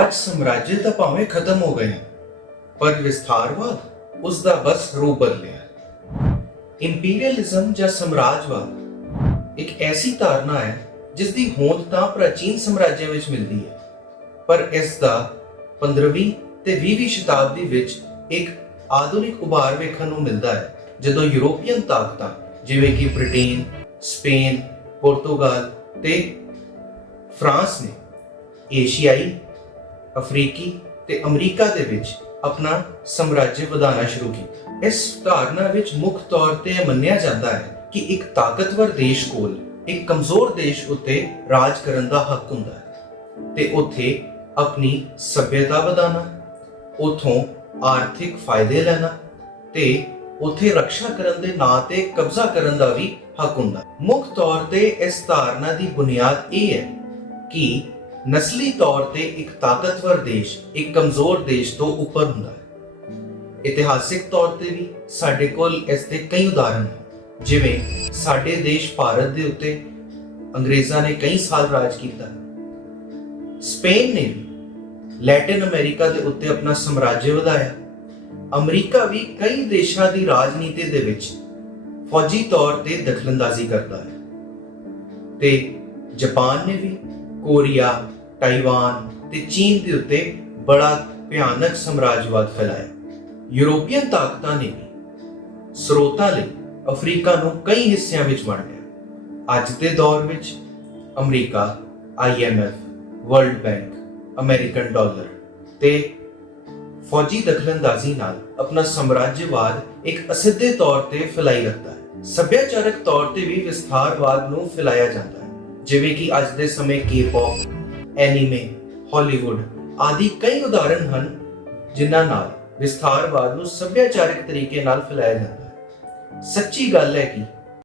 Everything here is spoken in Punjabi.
ਅੱਜ ਸਮਰਾਜ ਤਾਂ ਭਾਵੇਂ ਖਤਮ ਹੋ ਗਏ ਹਨ, ਪਰ ਵਿਸਥਾਰਵਾਦ ਉਸ ਦਾ ਬਸ ਰੂਪ ਬਦਲਿਆ ਇੰਪੀਰੀਅਲਿਜ਼ਮ ਜਾਂ ਸਾਮਰਾਜਵਾਦ ਇੱਕ ਐਸੀ ਧਾਰਨਾ ਹੈ ਜਿਸ ਦੀ ਹੋਂਦ ਤਾਂ ਪ੍ਰਾਚੀਨ ਸਾਮਰਾਜਿਆਂ ਵਿੱਚ ਮਿਲਦੀ ਹੈ ਪਰ ਇਸ ਦਾ 15ਵੀਂ ਤੇ 20ਵੀਂ ਸ਼ਤਾਬਦੀ ਵਿੱਚ ਇੱਕ ਆਧੁਨਿਕ ਉਭਾਰ ਵੇਖਣ ਨੂੰ ਮਿਲਦਾ ਹੈ ਜਦੋਂ ਯੂਰੋਪੀਅਨ ਤਾਕਤਾਂ ਜਿਵੇਂ ਕਿ ਬ੍ਰਿਟੇਨ ਸਪੇਨ ਪੁਰਤਗਾਲ ਤੇ ਫਰਾਂਸ ਨੇ ਏਸ਼ੀਆਈ ਅਫਰੀਕੀ ਤੇ ਅਮਰੀਕਾ ਦੇ ਵਿੱਚ ਆਪਣਾ ਸਾਮਰਾਜ ਵਧਾਉਣਾ ਸ਼ੁਰੂ ਕੀਤਾ। ਇਸ ਧਾਰਨਾ ਵਿੱਚ ਮੁੱਖ ਤੌਰ ਤੇ ਮੰਨਿਆ ਜਾਂਦਾ ਹੈ ਕਿ ਇੱਕ ਤਾਕਤਵਰ ਦੇਸ਼ ਕੋਲ, ਇੱਕ ਕਮਜ਼ੋਰ ਦੇਸ਼ ਉੱਤੇ ਰਾਜ ਕਰਨ ਦਾ ਹੱਕ ਹੁੰਦਾ ਹੈ ਤੇ ਉੱਥੇ ਆਪਣੀ ਸਭਿਅਤਾ ਵਧਾਉਣਾ, ਉਥੋਂ ਆਰਥਿਕ ਫਾਇਦੇ ਲੈਣਾ ਤੇ ਉਥੇ ਰੱਖਿਆ ਕਰਨ ਦੇ ਨਾਂ ਤੇ ਕਬਜ਼ਾ ਕਰਨ ਦਾ ਵੀ ਹੱਕ ਹੁੰਦਾ ਮੁੱਖ ਤੌਰ ਤੇ ਇਸ ਧਾਰਨਾ ਦੀ ਬੁਨਿਆਦ ਇਹ ਹੈ ਕਿ ਨਸਲੀ ਤੌਰ ਤੇ ਇੱਕ ਤਾਕਤਵਰ ਦੇਸ਼, ਇੱਕ ਕਮਜ਼ੋਰ ਦੇਸ਼ ਤੋਂ ਉੱਪਰ ਹੁੰਦਾ ਹੈ। ਇਤਿਹਾਸਿਕ ਤੌਰ ਤੇ ਵੀ ਸਾਡੇ ਕੋਲ ਇਸ ਦੇ ਕਈ ਉਦਾਹਰਣ ਹਨ। ਜਿਵੇਂ ਸਾਡੇ ਦੇਸ਼ ਭਾਰਤ ਦੇ ਉੱਤੇ ਅੰਗਰੇਜ਼ਾਂ ਨੇ ਕਈ ਸਾਲ ਰਾਜ ਕੀਤਾ। ਸਪੇਨ ਨੇ ਵੀ ਲੈਟਿਨ ਅਮਰੀਕਾ ਦੇ ਉੱਤੇ ਆਪਣਾ ਸਾਮਰਾਜ ਵਧਾਇਆ। ਅਮਰੀਕਾ ਵੀ ਕਈ ਦੇਸ਼ਾਂ ਦੀ ਰਾਜਨੀਤੀ ਦੇ ਵਿੱਚ ਫੌਜੀ ਤੌਰ ਤੇ ਦਖਲਅੰਦਾਜ਼ੀ ਕਰਦਾ ਹੈ। ਤੇ ਜਾਪਾਨ ਨੇ ਵੀ ਕੋਰੀਆ ਤਾਈਵਾਨ ਤੇ ਚੀਨ ਦੇ ਉੱਤੇ ਬੜਾ ਭਿਆਨਕ ਸਾਮਰਾਜਵਾਦ ਫੈਲਾਇਆ। ਯੂਰੋਪੀਅਨ ਤਾਕਤਾਂ ਨੇ ਸਰੋਤਾਂ ਲਈ ਅਫਰੀਕਾ ਨੂੰ ਕਈ ਹਿੱਸਿਆਂ ਵਿੱਚ ਵੰਡਿਆ ਅੱਜ ਦੇ ਦੌਰ ਵਿੱਚ America IMF world bank, American dollar ਤੇ ਫੌਜੀ ਦਖਲਅੰਦਾਜ਼ੀ ਨਾਲ ਆਪਣਾ ਸਾਮਰਾਜਵਾਦ ਇੱਕ ਅਸਿੱਧੇ ਤੌਰ ਤੇ ਫੈਲਾਈ ਰੱਖਦਾ ਹੈ। ਸੱਭਿਆਚਾਰਕ ਤੌਰ ਤੇ ਵੀ ਵਿਸਥਾਰਵਾਦ ਨੂੰ ਫੈਲਾਇਆ ਜਾਂਦਾ ਹੈ। ਜਿਵੇਂ ਕਿ ਅੱਜ ਦੇ ਸਮੇਂ ਕੇ-ਪੌਪ ਐਨੀਮੇ ਹਾਲੀਵੁੱਡ ਆਦਿ ਕਈ ਉਦਾਹਰਣ ਹਨ, ਜਿਨ੍ਹਾਂ ਨਾਲ ਵਿਸਥਾਰਵਾਦ ਨੂੰ ਸੱਭਿਆਚਾਰਕ ਤਰੀਕੇ ਨਾਲ ਫੈਲਾਇਆ ਜਾਂਦਾ ਹੈ। ਸੱਚੀ ਗੱਲ ਹੈ ਕਿ